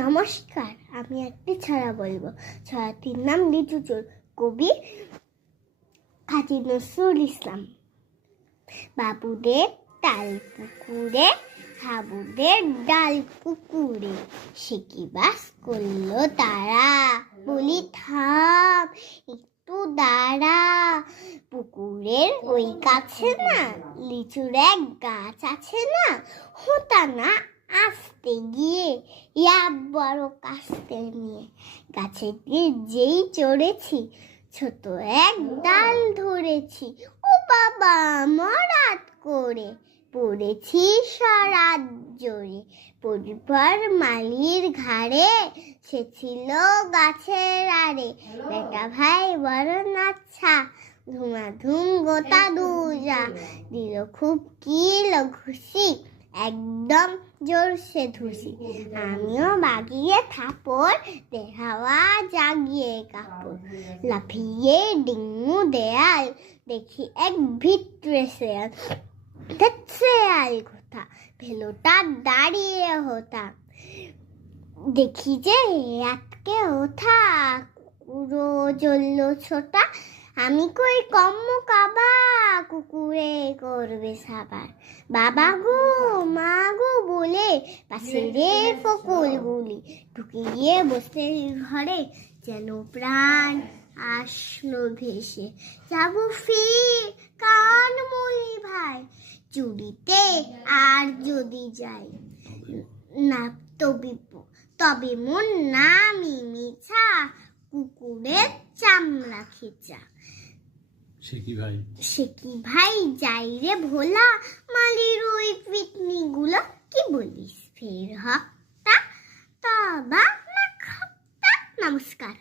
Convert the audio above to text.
নমস্কার, আমি একটি ছড়া বলবো। ছড়াটির নাম লিচু চোর। কবি কাজী নজরুল ইসলাম। বাবুদের তাল পুকুরে, হাবুদের ডাল পুকুরে, সে কি বাস করলো তারা। বলি থাম, একটু দাঁড়া। পুকুরের ওই কাছে না লিচুর এক গাছ আছে না, হতা না আসতে গিয়ে বড় কাস্তে নিয়ে গাছে যেই চড়েছি, ছোট এক ডাল ধরেছি। ও বাবা, মরাত করে পড়েছি সারাত জোরে। পরিবার মালির ঘাড়ে, সে ছিল গাছের আড়ে। বেটা ভাই বড় নাচ্ছা, ধুমাধুম গোতা দুজা। দিল খুব কিল ঘুষি, একদম জোরসে ধুসি। আমিও বাগিয়ে থাপড়, দেহাওয়া জাগিয়ে কাপড়। লাফিয়ে ডিঙু দেয়াল, দেখি এক ভিতরে শেয়াল। শেয়াল কোথা, ভেলোটা দাঁড়িয়ে হতা। দেখি যে আটকে ওঠা, কুকুরও জ্বলল ছোটা। আমি কই কম্ম কাবা, কুকুরে করবে সাবার। বাবা গো মা গো বলে পাশে ফকুলগুলি ঢুকে গিয়ে বসে ঘরে, যেন প্রাণ আসলো ভেসে। যাবো ফির কান মলি ভাই, চুরিতে আর যদি যাই না, তবে মন নামি মিছা, কুকুরের চামড়া খেচা। সে কি ভাই যাই রে ভোলা, মালির ওই পিকনি গুলো কি বলিস ফের হকটা, তবা না খপ্তা। নমস্কার।